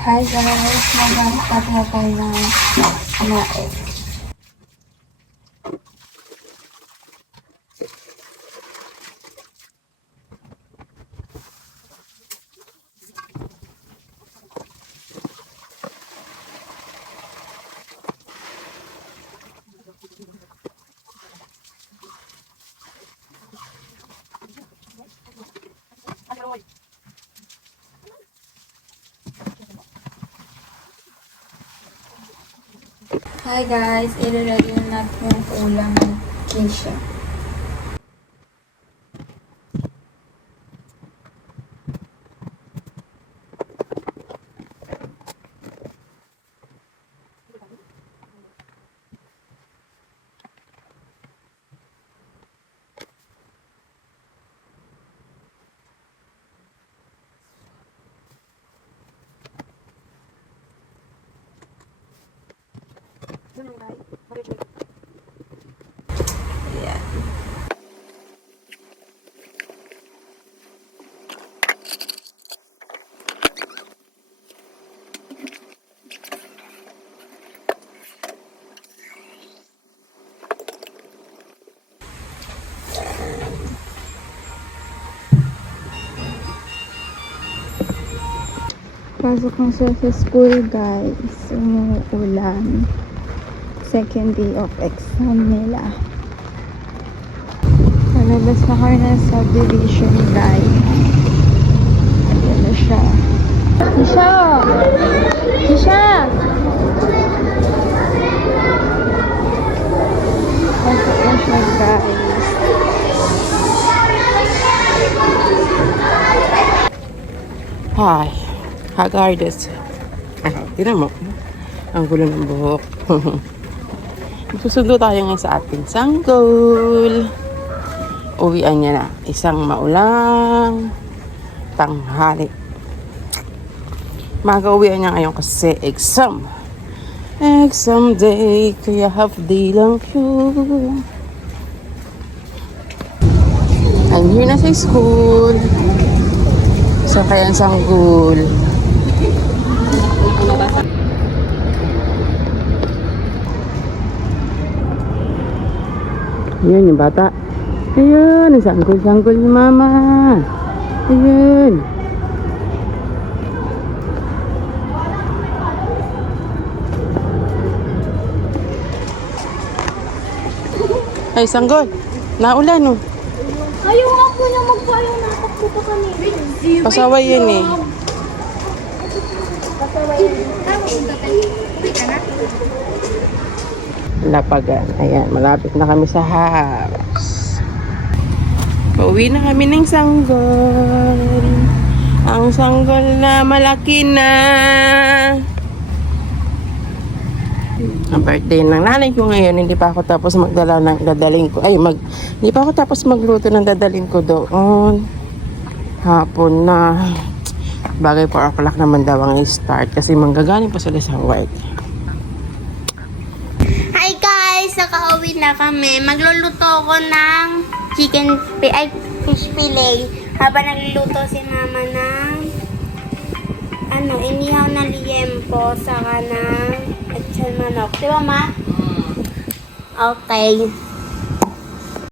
Hi guys, mag-start na tayo ng kumain. Hi guys, i-ready na natin yung ulam ng Keisha. Yeah. Pasok na siya sa school guys. Umuulan. Second day of exam nila. Palabas na kayo ng subdivision guys. Ayan na siya. Kisha! Kisha! Pasok na siya guys. Hi, Hagardas. Tira mo. Ang gulo ng buhok. Susundo tayo ngayon sa ating sanggol. Uwian niya na. Isang maulang tanghali. Mag-uwian niya ngayon kasi exam. Exam day, kaya half day lang yun. I'm here na sa school. So, kaya ang sanggol. Ayan yung bata. Ayan, ang sanggol-sanggol ni mama. Ayan. Ay, sanggol. Naulan, oh. Ayaw nga po niya magpayong natakbo pa kami. Pasaway yun, eh. Lapagan. Ayan, malapit na kami sa house. Pauwi na kami ng sanggol. Ang sanggol na malaki na. Ang birthday ng nanay ko ngayon, hindi pa ako tapos magdala ng dadaling ko. Hindi pa ako tapos magluto ng dadaling ko doon. Hapon na. Bagay 4 o'clock naman daw ang start kasi manggagaling pa sila sa White. Hi guys! Nakauwi na kami. Magluluto ako ng fish fillet. Habang nagluluto si mama ng inihaw na liempo saka ng lechon manok. Di ba ma? Okay.